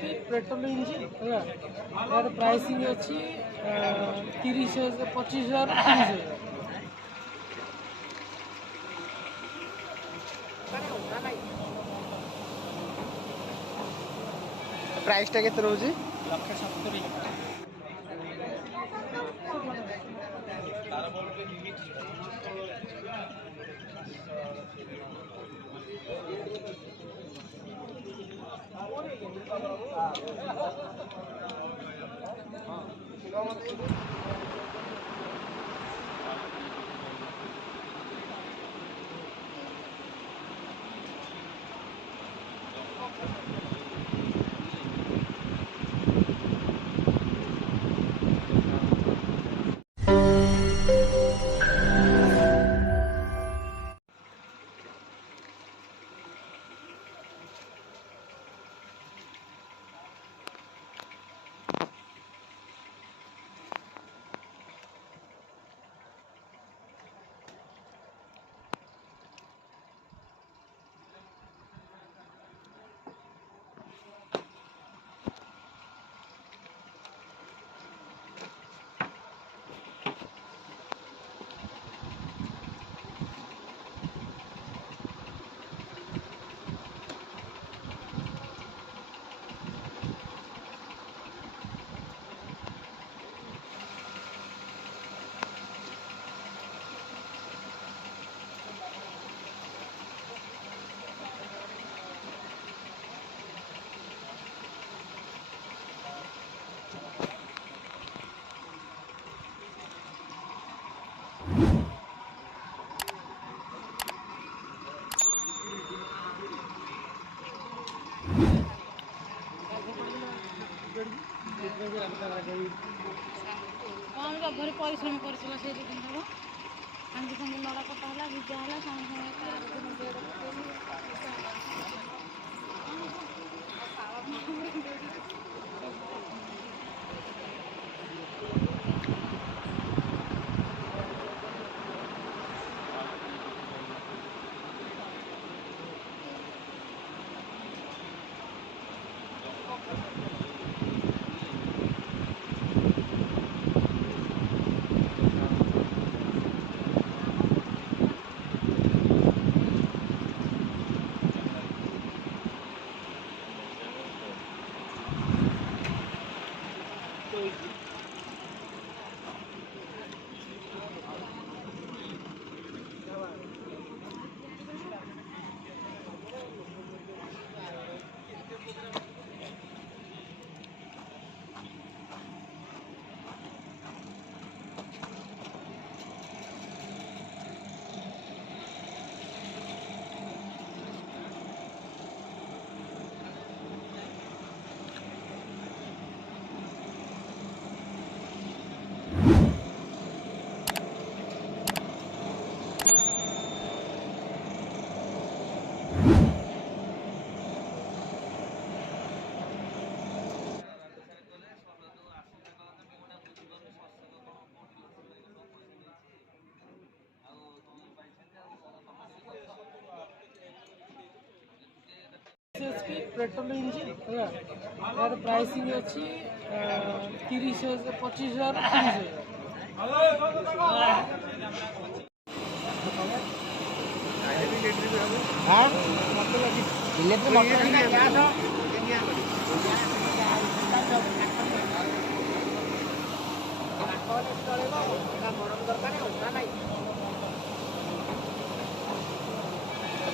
HP petrol engine है यार pricing अच्छी 30,000 25,000 30,000 प्राइस टा केते रहउची 1,70,000 ଘରେ ପରିଶ୍ରମ କରିଥିଲା ସେଇ ଦୁଇ ଦିନ ହେବ ସାଙ୍ଗେ ସାଙ୍ଗେ ନଡ଼ା କଟା ହେଲା ଭିଜା ହେଲା ସାଙ୍ଗେ एचपी पेट्रोल इंजिन है यार प्राइसिंग अच्छी 30,000 25,000 30,000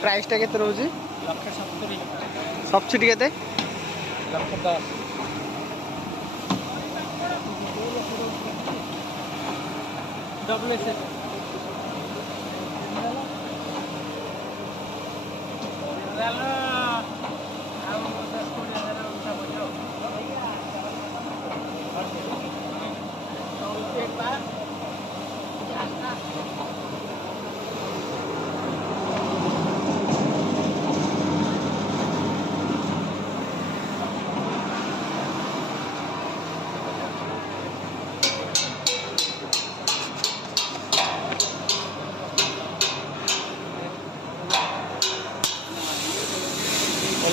प्राइस टा केते रहउची 1,70,000 सब्सिडी केते 1,10,000 डबल एस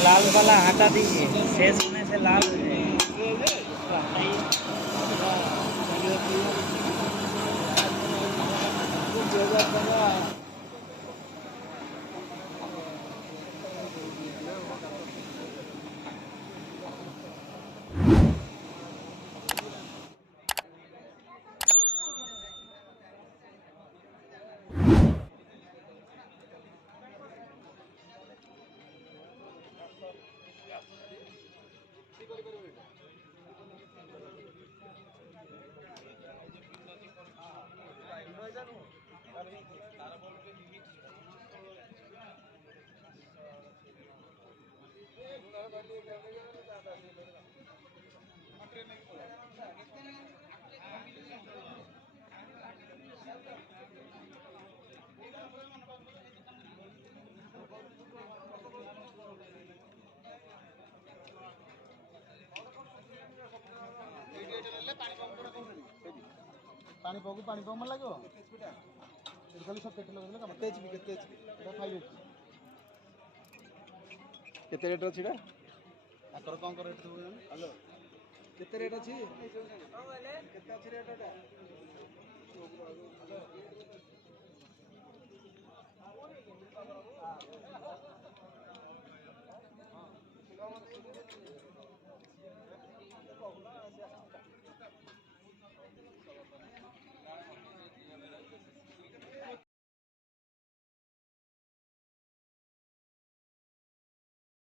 लाल वाला हटा दीजिए शेष में पानी पाऊ मन लगे खाली सब पेट लगे केते एचपी एटा 5 एचपी केते रेट अछि रे आकर कोन कर रेट सब हेलो केते रेट अछि केते अछि रेट एटा